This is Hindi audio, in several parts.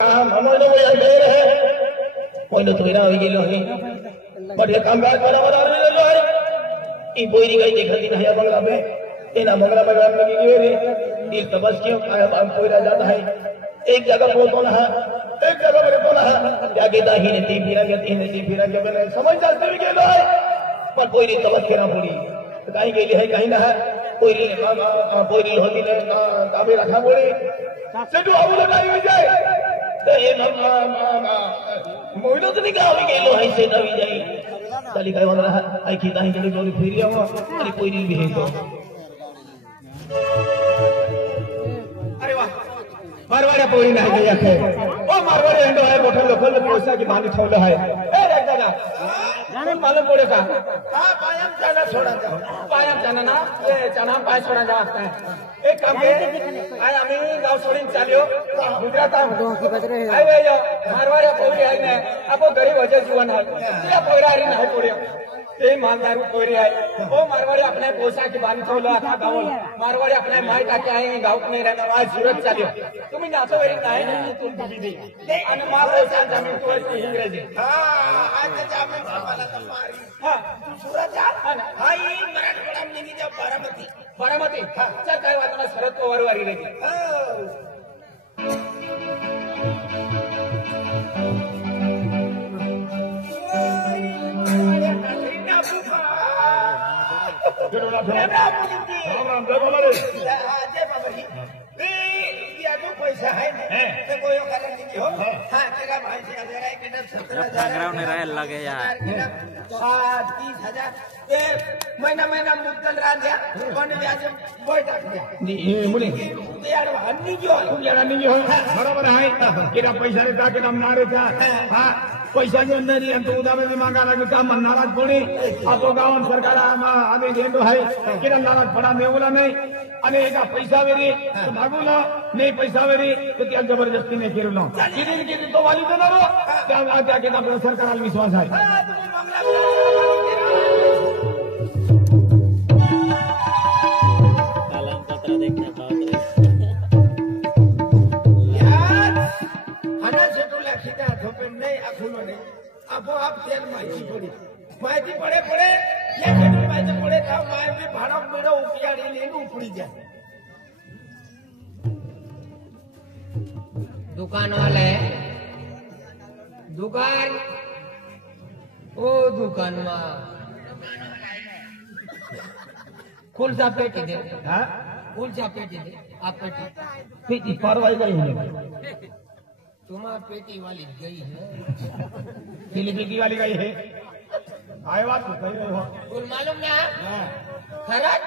हमने वो यार गए रहे पहले तो इना हो गेलो है बढ़िया कामकाज बराबर आ रहे है ई बोरी गई देखती नहीं है बंगला में एना बंगला में काम लगी गई रे दिल तबस क्यों आया हम कोई रह जाता है एक जगह बोलतो ना एक जगह मेरे बोला है जाके दाही ने तीन फिरा के बने समझ जाते भी गेलो है पर कोई नहीं तबस के ना बोली कहीं गेली है कहीं ना है कोई नहीं होती ने काबे रखा बोली से जो आबू लगाई जाए तो ये मोइनो तो निकाल भी गेलो है से नवी जाई तली काय वंदरा आई की दाही के जोरी फेरिया हुआ अरे कोई नहीं भी है तो अरे वाह मारवाड़ा पोरी नाही गया है ओ मारवाड़े हंडो है मोठा लोकल पैसा की बांधी ठेवलं है ए रे दादा जाने मालूम पड़े का हां पायम जाना छोड़ा जा पायम जाना ना ए जाना पाय छोड़ा जा सकता है एक काम के आय आम्ही गाव सोडून चालियो गुजरात आय वेयो मारवाड़ा पोरी आहे ने आपो गरीब होजे जीवन है तिला पोरारी नाही पोरी ते मानदारू पोरी आहे ओ मारवाड़ी अपने पैसा की बांधी ठेवलं आता गाव मारवाड़ी अपने माय टाके आहे गाव में रहना आज सूरत चालियो तुम्ही नाचो वेरी नाही तुम दीदी आणि मार पैसा जमीन तू इंग्रजी हां आज जमीन मला तर मारी हां तू सूरत जा हां ई मराठवाडा निघी जा बारामती हां चल काय वाटत ना शरद पवार वारी रेगी राम पैसा है तो कोई कारण नहीं हो हां तेरा भाई से अगर है कि 17,000 में रह लगे यार 30,000 ते महीना मुद्दल राजा कोण व्याज बैठा दिया मुली ते यार हन्नी जो यार हन्नी जो बरोबर आहे केरा पैसा रे टाके नाम मारे था हां पैसा जो नहीं अंत उदा में मांगा लगे का मन नाराज पड़ी आपो गावन सरकार आदे देंदो है केरा नाराज पड़ा में बोला नहीं अने एका पैसा वेरी तो भागुला नहीं पैसा वेरी तो क्या जबरदस्ती नहीं केरलो किदिन तो वाली देना रो क्या के ना सरकार विश्वास है कालाम पत्र देखना यार हना सेटुला खिदा थोपन नहीं अखुलो नहीं आपो आप तेल माहिती पड़े ये सेटुल माहिती पड़े का माय में भाड़ा मेरा उपियाड़ी लेने उपड़ी जाए दुकान वाले दुकान ओ दुकान में कुल सा पेटी दे हाँ कुल सा पेटी दे आप पेटी परवाई गई है तुम्हारा पेटी वाली गई है पेटी वाली गई है आए बात तो कही रहे हो कुल मालूम ना खरत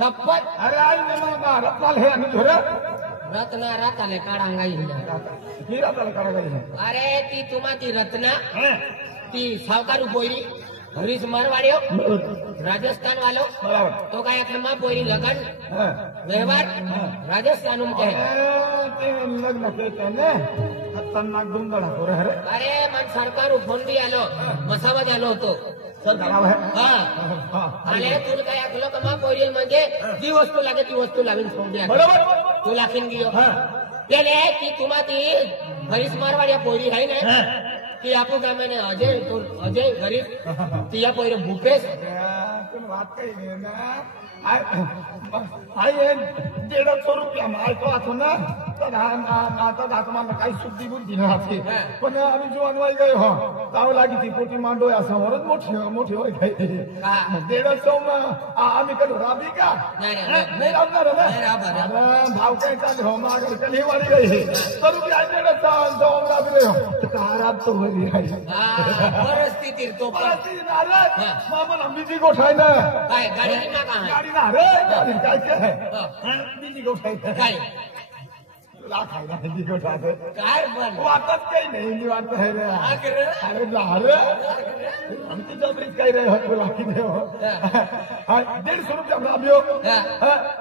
सपत अरे आई ना रत्नाल है अनुधुरा रत्ना राताले काढांगाई ही राताले काढांगाई अरे ती तुम्हारी रत्ना ती सावकारू पोयरी हरीश मारवाड़ियो राजस्थान वालों तो काय खमा पोयरी लगन व्यवहार राजस्थान में कहे लग्न के ने खतरनाक दुंदड़ा हो रे अरे मन सरकार फोन दी आलो मसावा झालो होतो सरकार है हां आले तुला काय आखलो कमा पोयरी म्हणजे जी वस्तू लागे ती वस्तू लावीन फोन द्या बरोबर तू लाखीन गियो हां तेले की तुम्हारी हरीश मारवाड़िया पोयरी है ना कि आपको क्या मैंने अजय गरीब तिया पोयरे भूपेश तुम बात कही नहीं ना आये 150 रुपया माल तो आतो ना तो तुम्हाला काही सुद्धी बुद्धी नव्हती पण आम्ही जो अनवाई गए हो ताव लागी ती पोटी मांडो असा वरच मोठी होय गई 150 में आम्ही कधी राबी का नाही राबणार ना भाव काय चालू हो मागे चली वाली गई तो रुपया 150 राबी रहे हो तो खराब तो होई परिस्थिती तो परिस्थिती नाराज मामा बीजी गोठाय ना काय गाडी ना का अरे गाड़ी काय है बीजी गोठाय काय लाखाय ना बीजी गोठाय काय पण वाटत काही नाही वाटत है रे अरे अरे हम तो जबरी कह रहे हो बोला कि दे हो 150 रुपया राबियो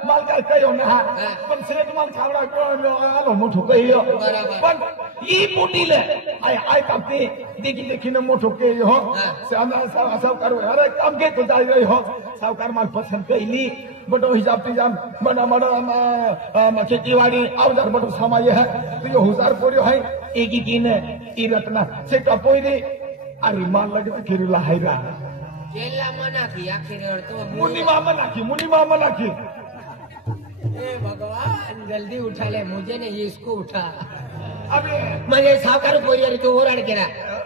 माल काय कयो ना पण सेठ माल खावडा को आलो मोठो कहियो पण ई मोटीले आय कापते देखी न मोठो कहियो सावकार अरे काम के तो जाई रही हो सावकार माल पसंद कइली बटो हिसाब तिजाम बड़ा बड़ा खेतीवाड़ी औजार बटो समाय है तो यो हुजार पोरियो है एक ही किने ई रत्ना से टपोइरे अरे मान लगे तो खेरीला हैरा जेला मना की आखिर और तो मुनी मामा नाखी ए भगवान जल्दी उठा ले मुझे नहीं इसको उठा अबे म्हणजे सावकार पोरी अरे तू ओराड केला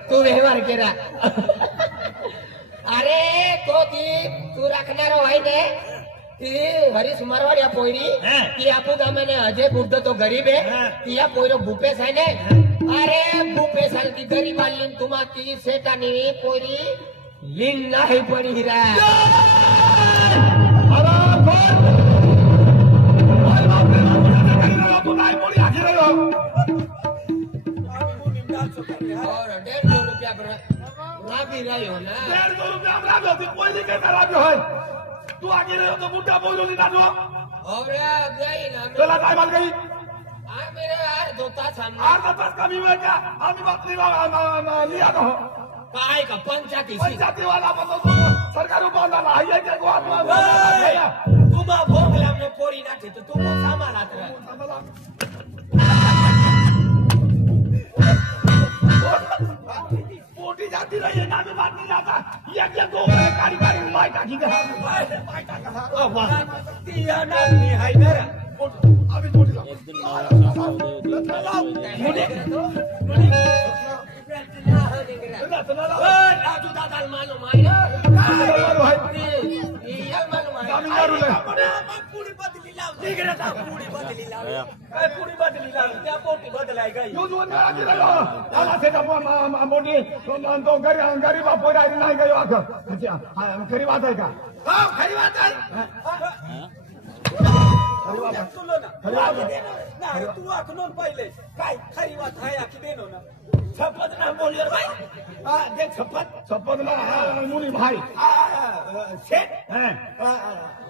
तू व्यवहार केला अरे तो ती तू राखणार आहे ने ती हरीश मरवाडिया पोरी ती आपू गामाने अजय बुद्ध तो गरीब आहे ती या पोरो भूपेश आहे ने अरे भूपेश आहे ती गरीब आली तुम्हा ती सेटानी पोरी लिंग नाही पडी हिरा और 150 रुपया राबी रह्यो ना 150 रुपया राब्यो ती पहिली के राब्यो है तू आगे रह्यो तो बुड्ढा बोलूनी ना तो और गई ना चला काय माल गई मेरे यार दोता सामने आर तो कमी में क्या आम्ही बातली लिया तो काय का पंचायती वाला मतलब सरकार बांधाला आहे के गोवात तुम्हा भोगला हमने पोरी नाठी तो तुम सामान आत पोटी जाती रही है ना भी बात नहीं जाता ये दो कारी माई टाकी का वाह दिया ना नहीं है मेरा अभी पोटी एक दिन राजू दादा मालूम है ना ये मालूम है पूरी बदली लाओ ठीक है ना पूरी बदली लाओ काय पूरी बदली लाओ क्या पोटी बदलाई गई यो जो ना आगे रहो आला से तो मोटी तो गरीब पोरा नहीं गयो आखर अच्छा खरी बात है का हां खरी बात है तू आखनोन पहिले काय खरी बात आहे आखी देनो ना शपथ ना बोलियो भाई देख शपथ ना मुनी भाई सेठ हैं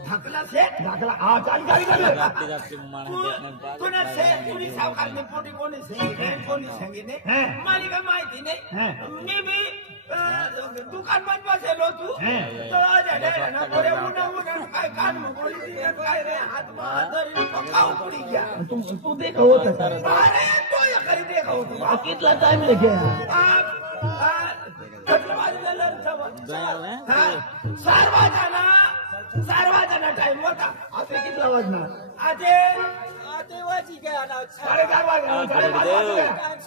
ढकला सेठ ढकला आ चाली जाती माने देखने तुने सेठ तुनी सावकार ने पोटी कोणी सांगितले मालिका माहिती नाही मी भी दुकान मध्ये बसेलो तू तो ना पुढे उन्हा काय कान बोली काय रे हात मारी पकाव पडी गया तू देखा होता अरे तो या खरी देखा होता कितना टाइम लगे सारवाजाना टाइम होता आता कितना वाजना आते वाजी गया ना 4:30 वाजले 4:30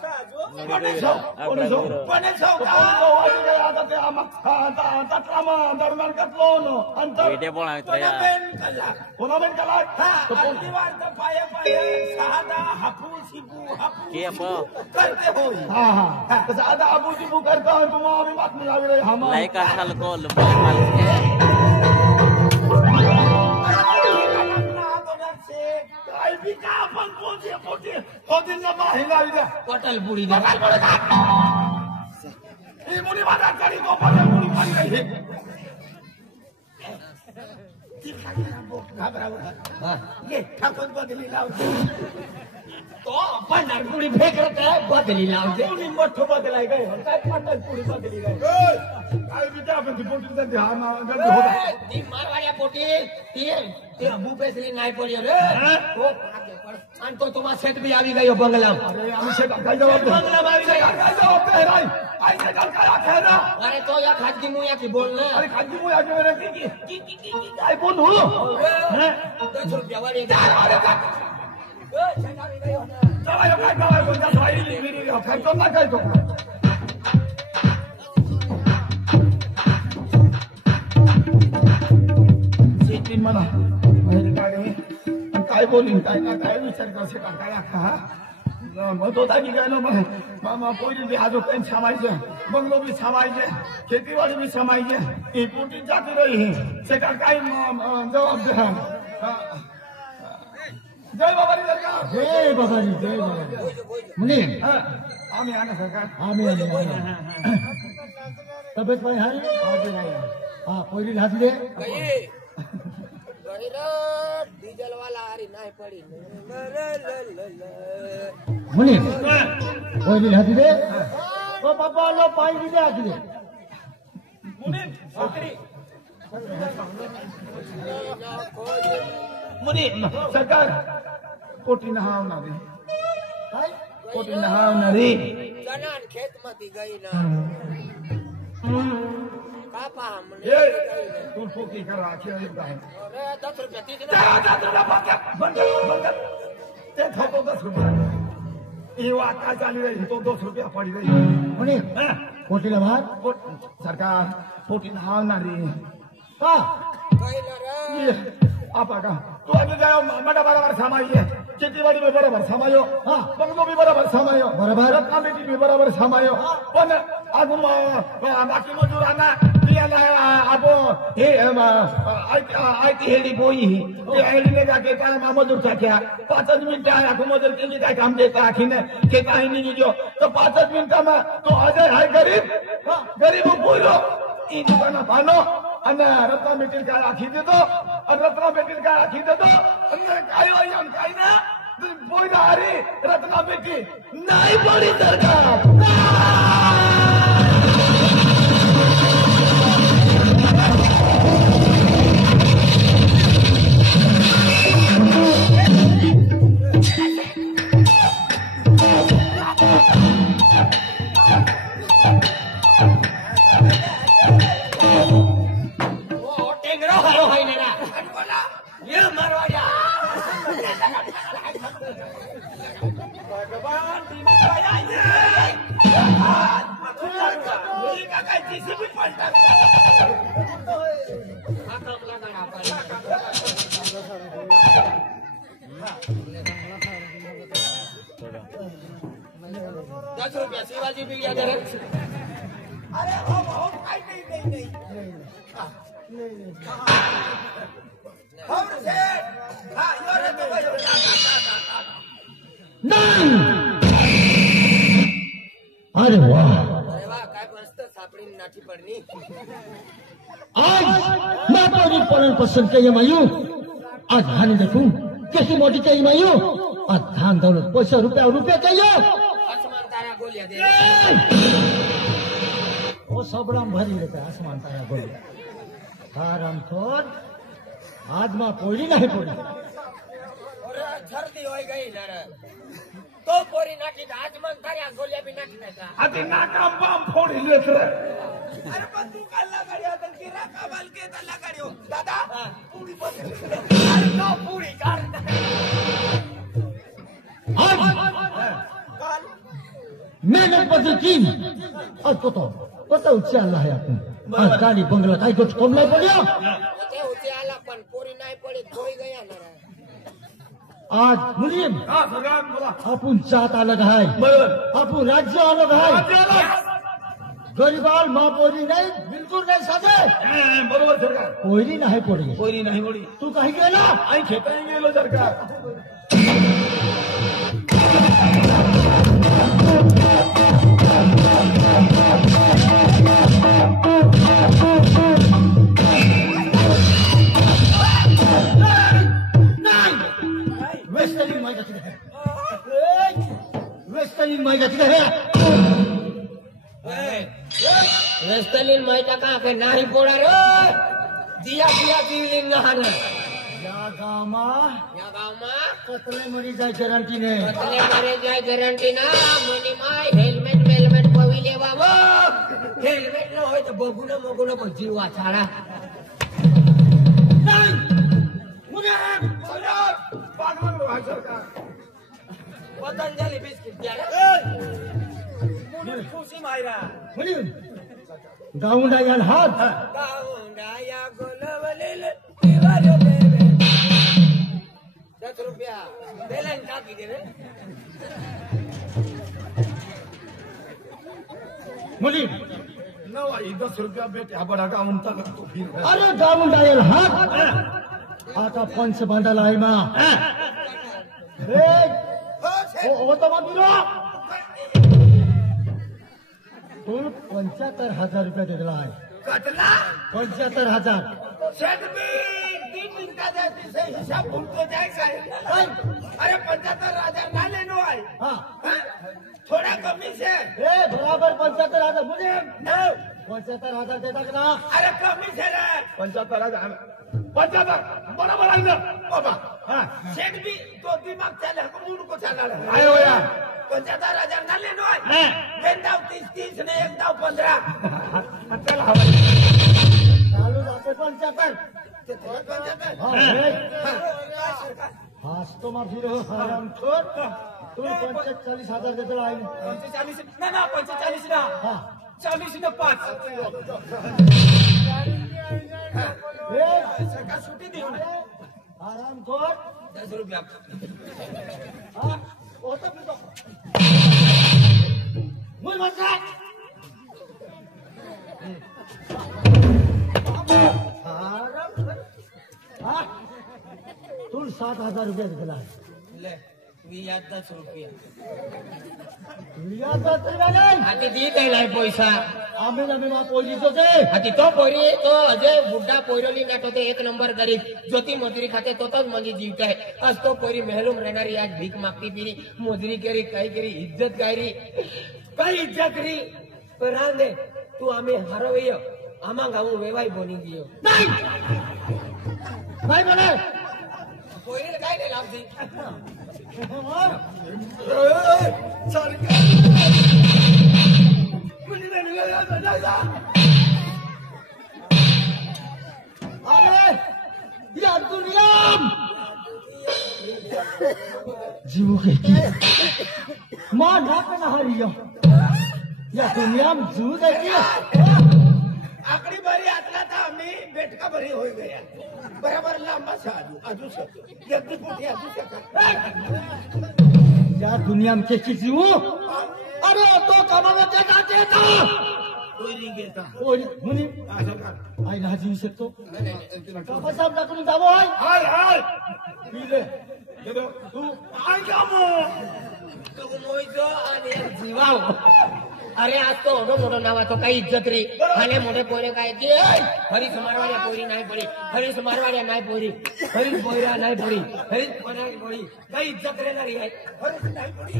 व्हिडिओ बोलायचं या के आप आता आबू चिबू करता तुम्हाला आम्ही बातमी लावी रे लाईक असाल कॉल पटल पुरी ये ठाकूर बदली लावते तो पंढरपुरी फेकत आहे बदली लावते मोठं बदलाय काय काय पंढरपुरी बदली काय ती मारवाड्या पोटी ती भूपेशली नाही पडली रे आणि तो तुम्हा सेट बी આવી ગયો બંગલા अरे तो या खाजगी मुया की बोल ना अरे खाजगी मुया की काय बोलू 200 रुपया वाली म्हणा काय बोलीन काय विचार करसे काय आखा मग तो दागी गेलो मग पोरी बी आजो पेन समायचे बंगलो बी समायचे खेतीवाडी बी समायचे ही पोटी जाती रही से काय जवाब दे जय बाबारी सरकार जय बाबारी मुनी आम्ही आना सरकार आम्ही तब्येत पाणी हाय हा पोरी घातली डीजल वाला अरे नाही पडी मुनी पोरी घातली ओ बाबा लो पाणी दे आखले मुनी साखरी मुनी सरकार पोटी नहावणारी पोटी नहावणारी જનાન ખેતમાંથી ગઈ ના કાપા મને ये तू पोटी कर राखी आहे काय અરે 10 રૂપિયા તીજ त्या ના दादाला बंद ते खातो 10 रुपये ये वाटा चालू रही तो 2 रुपया पडी रही म्हणे हां पोटीला भात सरकार पोटी नहावणारी का ગઈ લે રે ये आपा का तू आगे जाओ मडा बराबर समाइए खेतीबाड़ी में बराबर समायो हाँ बंगलो भी बराबर समायो बराबर रत्ना बेटी भी बराबर समायो पण आगु बाकी मजुरांना दियाला आप हे आयती हेडी बोई हे हेडी ने जाके काय मजूर क्या 5 मिनिट आहे आगु मजूर केली काय काम देता आखीने के काही नाही जो तो 5 मिनिटा में तो अजय है गरीब बोलो ई दुकाना पानो અને રત્ના બેટી काय आखी देतो અને રત્ના બેટી काय आखी देतो અને काय होईन काय ना बोई ना अरे रत्ना बेटी नाही पडी सरकार ₹10 शिवाजी भी गया जरा अरे हो काय नहीं हम से हां योरे तो भाई नाही अरे वाह काय मस्त सापडी नाठी पडली आज मैं पोटी पड़न पसंद के मायू आज हानि देखूं कैसी मोटी चाहिए मायू आज धान दौलत पैसा रुपया चाहिए आसमान तारा गोलियां दे वो सबराम भरी रहता आसमान तारा गोलियां आराम थोड़ आज मां पोड़ी नहीं पोड़ी अरे सर्दी हो गई ना रे तो पोरी नाठी आसमान तारा गोलियां भी नाठी देता आधी नाकाम बाम फोडी लेत रे अरे पण तू काला गाडी होता की राका बालके तला गाडी हो दादा पुडी बस अरे नो पुडी काढ आज काल मेहनत बदल की आज तो उच्चारला है आपण आज गाडी बंगला काय कुछ कम नाही पडला ते होते आला पण पोरी नाही पडे पोरी गया ना रे आज मुलीम हां सरकार बोला आपण जात अलग है बरोबर आपण राज्य अलग है गरीबाल माँ पोरी नहीं बिल्कुल नहीं साजे बरोबर सरकार पोरी नहीं पड़ी कोई नाही होडी तू कहीं गेला आई खेताई गेलो सरकार वेस्टर्न माइका किधर है वेस्टर्न माइका किधर है वेस्टलिन माइटा का के नाही पोडा रे दिया जीवलिन नहाने या गामा कतले मरी जाए गॅरंटी ने कतले मारे जाय गॅरंटी ना मनी माय हेल्मेट पवी लेवा वो हेल्मेट न होय तो बगुना मगुना पण जीव वाचाडा नहीं मुने सरकार पागल हो सरकार पतंजलि बिस्किट द्या रे मुनी खुशी मायरा मुली गाऊंडा याल हात गाऊंडाया गोलवलेल दिवालो बेबे 10 रुपया बेलन टाकी दे रे मुली नवा 10 रुपया बेटा बड़ा का उनता लगतो फिर अरे गाऊंडा याल हात आता पंच बांधला आहे मा ओ तो मगिरो तू 75,000 रुपये दिला आहे कतला 75,000 शेट भी 3 मिनिटा देती से हिसाब भूलतो जाय काय अरे 75,000 ना लेनो आहे हाँ थोड़ा कमी से ए बराबर 75,000 मुझे ना 75,000 देता का ना अरे कमी से रे 75,000 75 बराबर आहे ना बाबा हा सेठ भी तो दिमाग चले को मूड को चला रहा आयो या 75,000 ना लेनो है हा तीन दाव 30 ने एक दाव 15 चला हवा चालू जाते 75 ते थोड़ा 75 हाँ हास तो मार फिर हराम खोर तू 45,000 देता आहे 45 ना 45 ना हाँ 40 ने 5 ए सरकार छुट्टी दी उन्हें हराम खोर 10 रुपया हाँ वो तो भी तो मुझ मत हराम हाँ तू 7,000 रुपये दिला ले मी याद 10 रुपया लिया तो तेरा नहीं हाती दी काय पैसा आम्ही नवी मा पोलीसो ते हाती तो पोरी तो अजय बुड्ढा पोयरोली नाटो ते एक नंबर गरीब ज्योती मजुरी खाते तो म्हणजे जीवत आहे आज तो पोरी मेहलूम रहणारी आज भीक मागती पिरी मजुरी करी काही करी इज्जत गायरी काही इज्जत करी पण रांदे तू आम्ही हरवय आम्हा गाऊ वेवाई बोनी दियो नाही नाही बोले पोरीला काय नाही लावती अरे या दुनिया जीव घेती मां नाक ना हरियो या दुनिया में जीव देती आकडी भरी आतला था आम्ही बेटका भरी होई गया बराबर लांबा साधू अजू शकतो एकदी पोटी अजू शकत या दुनिया में कैसी जीव अरे तो कमाने देता देता पोरी घेता और मुनी सरकार आई ना जीव शकतो पैसा टाकून जावो आहे हाय हाय पीले देदो तू आय का मो तू मोयजो आणि जीवाव अरे आज तो ओढो मोठो नावा तो काही इज्जत रे खाले मोठे पोरे काय की हरी समारवाड्या पोरी नाही पोरी हरी समारवाड्या नाही पोरी हरी पोयरा नाही पोरी हरी नाही पोरी काही इज्जत रे नाही आहे हरी नाही पोरी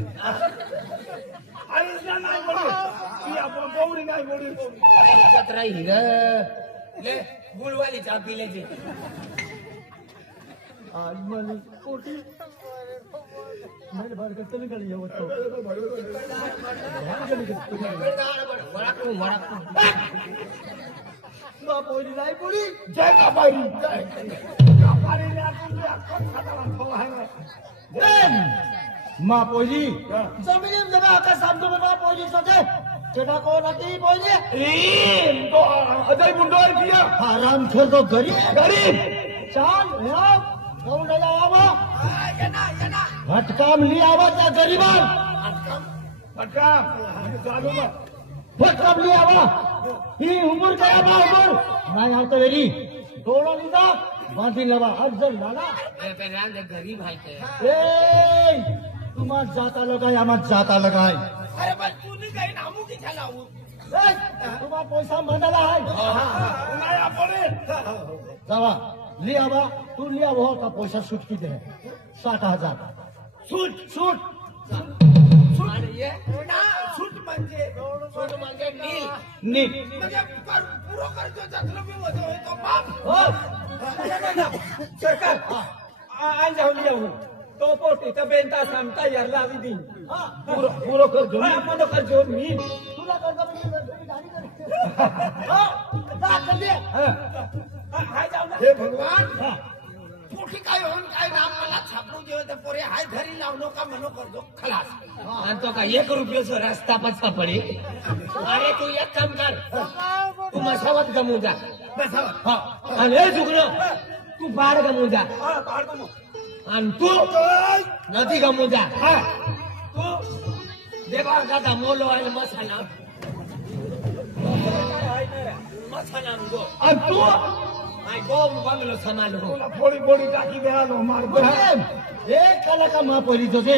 आईला नाही बोलू ती आपण गौरी नाही बोलू काही इज्जत राही रे ले गुळवाली चहा पिलेची आज मला कोटी मेरे बार करते निकल ये वो तो वराकू वराकू बाप पोरी नाही पोरी जय का बाई जय का बाई ने आपण आपण खाताला ठेवा आहे ना माँ पोजी जमीन जगह का सामने में माँ पोजी सोचे चेटा को नती पोजी तो अजय मुंडोर किया हराम खोर तो गरीब गरीब चाल यार कौन ले आवा येना येना भटकाम ली आवा त्या गरीबान पटका चालू मत भटकाम ली आवा ही उमर गया बा उमर नाही आता वेरी डोळा लिदा बांधी लवा अर्जन लाला पे रांद गरीब आहे ते ए तुम्हा जाता लगाय आम्हा जाता लगाय अरे पण तू नाही काही नामू की लावू ए तुम्हा पैसा मंदाला आहे नाही आपण जावा लिया बा तू लिया वो का पैसा सूट की दे 60,000 सूट सूट आणि ये ना सूट म्हणजे नील नीट म्हणजे पुरो करतो जतलो मी होतो तो बाप हो सरकार आज जाऊन जाऊ तो पोटी तर बेंता सांगता यारला आवी दी पुरो कर जो मन कर जो मी तुला करता म्हणजे गाडी कर हो जा कर दे हाय जाऊ ना हे भगवान पोटी काय होऊन काय नाम मला छापू देव तर पोरे हाय धरी लावलो का मनो करतो खलास आणि तो का 1 रुपयाचा रस्ता पण सापडे अरे तू एक काम कर तू मसावत गमू जा बसावा हा आणि हे जुगणं तू बाळ गमू जा हा पाडतो मग आणि तू नदी गमू जा तू देवा दादा मोलो आणि मसाला मसाला गो आणि तू आय गो बंगलो समालो तुला फोडी फोडी टाकी द्या लो मार एक का मा पहिली जोजे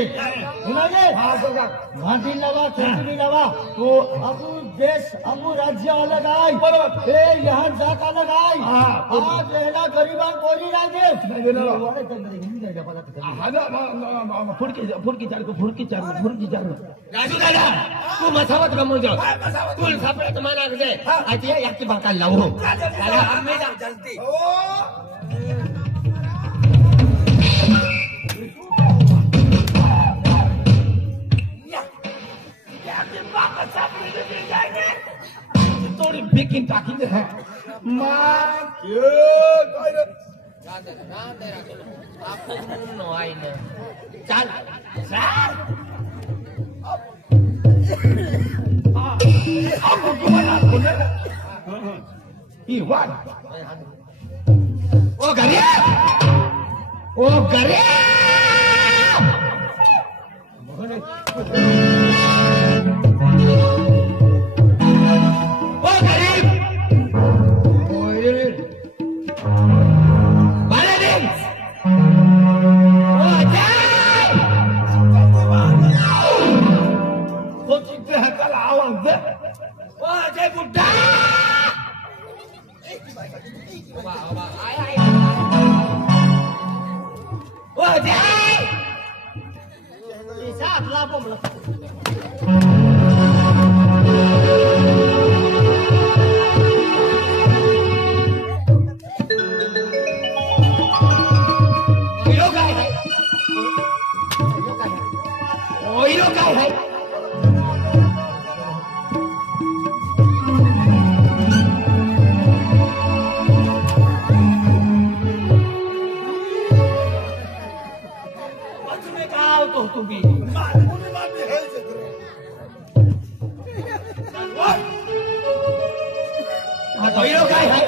उनीहरूले हाँ सरकार घाँटी लावा खेल्टी लावा तो अब देश अब राज्य अलग आई बरोबर ए यहाँ जात अलग आई हाँ, आज रहना गरीबान बोली राजे नाही देणार. वाडे तंत्र हिंदी नाही डबा लागतं. हा फुडकी चार राजू दादा तू मसावत गमून जाऊ तू सापडत मला म्हणजे आज या याची बाका लावू दादा आम्ही जाऊ जल्दी थोडी बेकिंग टाकी दे चाल ही वाट ओ घरी ओ घरी ओ गरीब बालाजी ओ अजय तो चित्ते हाताला आवाज दे ओ अजय बुड्ढा ओ अजय साथ लाभो मला हिरो काय है ओ हिरो काय है तुम्ही का होतो तुम्ही हिरो काय है